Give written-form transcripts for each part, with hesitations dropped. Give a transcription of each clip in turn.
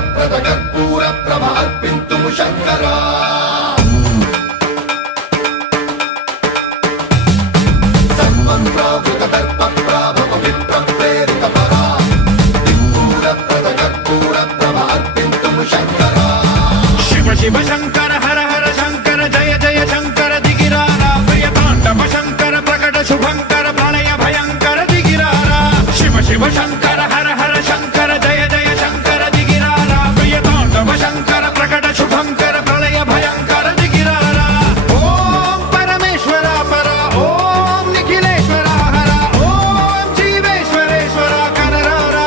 సిద్ధూరప్రద కర్పూర ప్రభ అర్పింతుము శంకరా సర్వం ప్రావృత దర్ప ప్రాభవ విప్ర ప్రేరిత పరా సిద్ధూరప్రద కర్పూర ప్రభ అర్పింతుము శంకరా శివ శివ శంకర హర హర శంకర జయ జయ శంకర దిగిరారా ప్రియ తాండవ శంకర ప్రకట శుభంకర ప్రళయ భయంకర దిగిరారా శివ శివ శంకర హర హర శంకర జయ జయ శంకర దిగిరారా ప్రియ తాండవ శంకర ప్రకట శుభంకర ప్రళయ భయంకర దిగిరారా ఓం పరమేశ్వర పర ఓం నిఖిలేశ్వర హర ఓం జీవేశ్వరేశ్వర కనరారా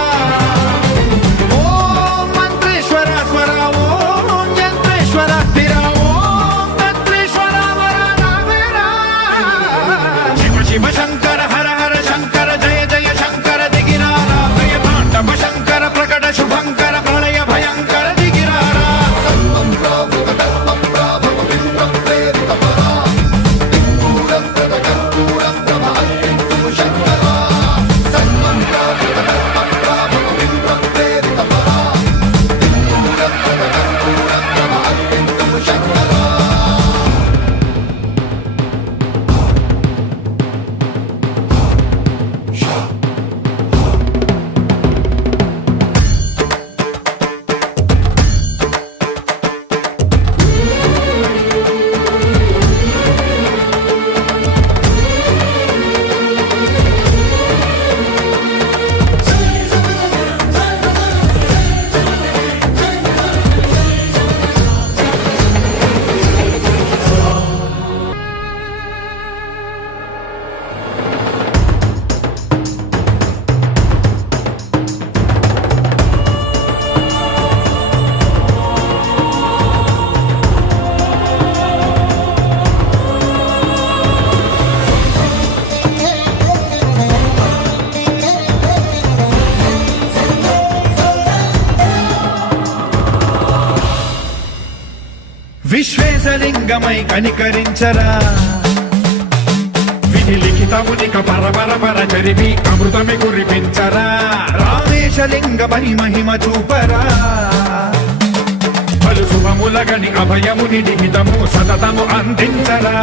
ఓం మంత్రేశ్వర స్వర ఓం యంత్రేశ్వర స్థిర ఓం తంత్రేశ్వర వర నావేరా శివ శివ శంకర హర హర శంకర జయ జయ శంకర దిగిరారా ప్రియ తాండవ శంకర ప్రకట శుభంకర ప్రళయ భయంకర దిగిరారా సర్వం ప్రావృత దర్ప ప్రాభవ విప్ర ప్రేరిత పరా సిద్ధూరప్రద కర్పూర ప్రభ అర్పింతుము శంకరా సర్వం ప్రావృత దర్ప ప్రాభవ విప్ర ప్రేరిత పరా సిద్ధూరప్రద కర్పూర ప్రభ అర్పింతుము శంకరా విశ్వేశలింగమై కనికరించరా విధి లిఖితమునిక పరపర పర చరివి అమృతమి కురిపించరా రామేశలింగమై మహిమ చూపరా పలు శుభములగని అభయముని నిహితము సతతము అందించరా